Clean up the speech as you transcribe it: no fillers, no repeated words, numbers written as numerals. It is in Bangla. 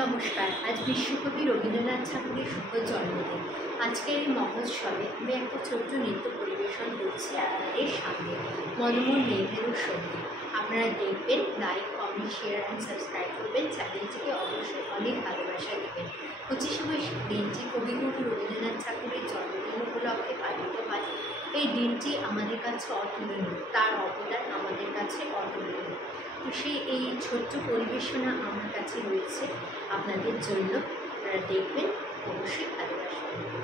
নমস্কার। আজ বিশ্বকবি রবীন্দ্রনাথ ঠাকুরের শুভ জন্মদিন। আজকের এই মহোৎসবে আমি একটা ছোট্ট নৃত্য পরিবেশন করছি আপনাদের সামনে, মনমোহন মেঘেরও সঙ্গে। আপনারা দেখবেন, like, comment, share and subscribe করবেন। চ্যানেলটিকে অবশ্যই অনেক ভালোবাসা দেবেন। 25শে বৈশাখ দিনটি কবিগুরু রবীন্দ্রনাথ ঠাকুরের জন্মদিন উপলক্ষে পালিত হয়। এই দিনটি আমাদের কাছে অতুলনীয়, তার অবদান আমাদের কাছে অতুলনীয়। তো এই ছোট্ট পরিবেশনা আমার কাছে রয়েছে আপনাদের জন্য। আপনারা দেখবেন, অবশ্যই ভালোবাসবেন।